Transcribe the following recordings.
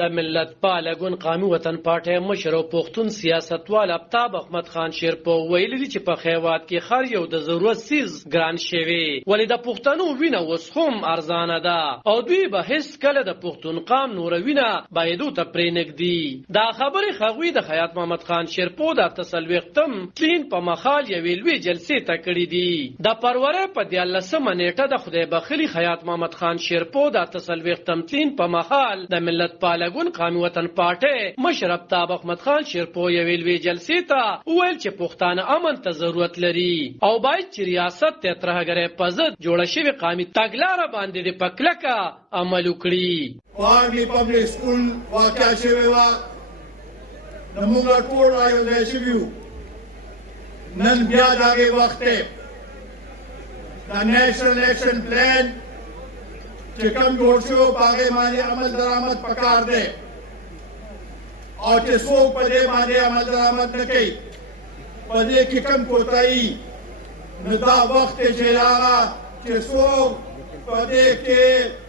د ملت پاله ګوند قومي وطن پارټۍ مشر او پښتون سیاستوال آفتاب احمد خان شیرپو ویلي دي چې په خیوات کې هر یو د ضرورت سیز ګران شوی ولې د پښتنو وینه اوس هم ارزانه ده او دوی به هیڅ کله د پښتون قام نور وینه باید ته پرېنږدي دا خبرې خوي د حیات محمد خان شیرپو د تسلوختم تلین په مخال یوې لوی جلسې ته کړې دي د پرورې په 14 نیټه د خدای بخلي حیات محمد خان شیرپو د تسلوختم تلین په مخال د ملت پاله ګوند قومي وطن پارټۍ مشر آفتاب احمد خان شیرپو یوې لوی جلسې ته وویل چې پښتانه امن ته ضرورت لري او باید چې ریاست ته ترهګرۍ په ضد جوړه شوې قومي تګلاره باندې د پکلکه عمل وکړي. وارمي پبلک سکول واقع شوی وه د موږ ټول رايوځای شوي وو نن بیا د هغې وخت دی د نیشنل ایکشن پلان چې کوم جوړ شو په هغې باندې عمل درآمد پکار دی او چې څوک په دې باندې عمل درآمد نه کوي په دې کې کوم کوتاهي نو دا وخت دی چې راغله چې څوک په دې کې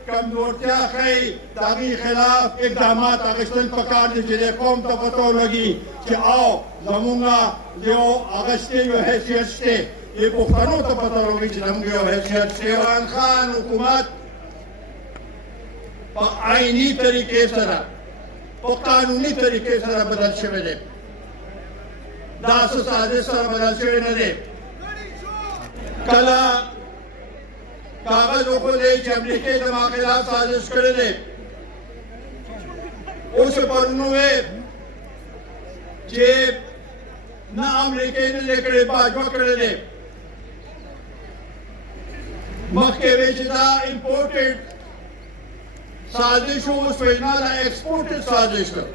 کمزورتیا ښیي د هغې خلاف اقدامات اخیستل پکار دي چې دې قوم ته پته ولګي چې او زمونږ یو اخیستی یو حیثیت شته دې پښتنو ته پته ولګي چې زمونږ یو حیثیت شته. عمران خان حکومت په عیني طریقې سره په قانوني طریقې سره بدل شوی دی دا څه سازش سره بدل شوی نه دی. کله کاغذ وښودی چې امریکې زما خلاف سازش کړی دی اوس یې پرون وویل چې نه امریکې نه دی کړی باجوه کړی دی مخکې وی چې دا امپورټډ سازش اوس ویل نه دا ایکسپورټډ سازش ده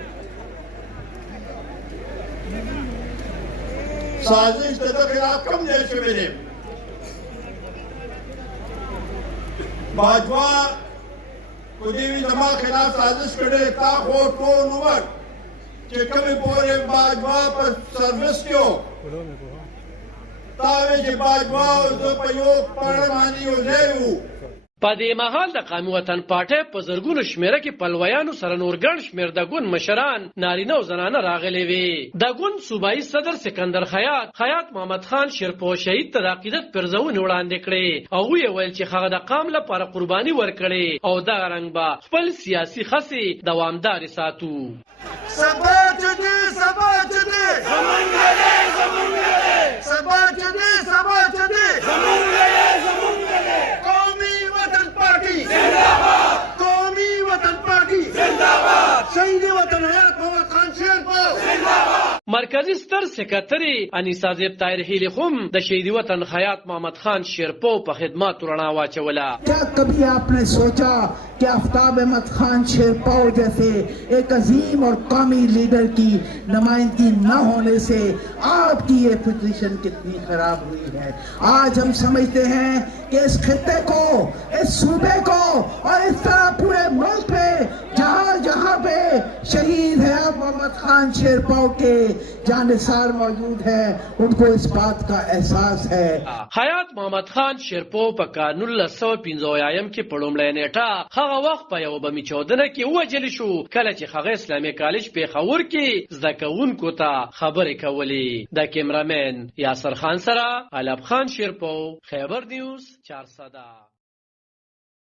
سازش د ده خلاف کم ځای شوی دی. باجوه خو دې وي زما خلاف سازش کړی تا خو ټول عمر چې کومې پورې باجوه په سروس کې و تا وی چې باجوه او زه په یو پړه باندې یو ځای وو. په دې مهال د قومي وطن پارټۍ په زرګونو شمیره کې پلویانو سره نور ګڼ شمېر د ګوند مشران نارینه او زنانه راغلي وي. د ګوند صوبایي صدر سکندر حیات محمد خان شیرپو شهید ته د عقیدت پرزونې وړاندې کړې او ویې ویل چې هغه د قام لپاره قرباني ورکړې او دغه رنګ به خپل سیاسي خسې دوامدارې ساتو. سبا چې دی سبا چې دی زمونږ دی زمونږ دی سبا چې دی سبا چې دی زمونږ دی زمونږ دی قومي وطن پارټي زنده‌باد قومي وطن پارټي زنده‌باد شهید وطن حیات محمد خان شیرپو زنده‌باد. مرکزی ستر سکرټري انیسا زیب طاهر هیلی هم د شهید وطن حیات محمد خان شیرپو په خدماتو رڼا واچوله. کیا کبھی آپ نے سوچا کہ آفتاب احمد خان شیرپو جیسے ایک عظیم اور قومی لیڈر کی نمائندگی نہ ہونے سے آپ کی یہ پوزیشن کتنی خراب ہوئی ہے. آج ہم سمجھتے ہیں کہ اس خطے کو اس صوبے کو اور اس طرح پورے ملک پہ جہاں جہاں پہ شہید حیات محمد خان شیرپو کے جانثار موجود ہیں ان کو اس بات کا احساس ہے. حیات محمد خان شیرپو په کال 1995 کې په لومړۍ نیټه هغه وخت په یوه بمي چاودنه کې ووژل شو کله چې هغه اسلامي کالج پېښور کې زده کوونکو ته خبرې کولې. د کیمرامین یاسر خان سره علب خان شیرپو، خیبر نیوز 400.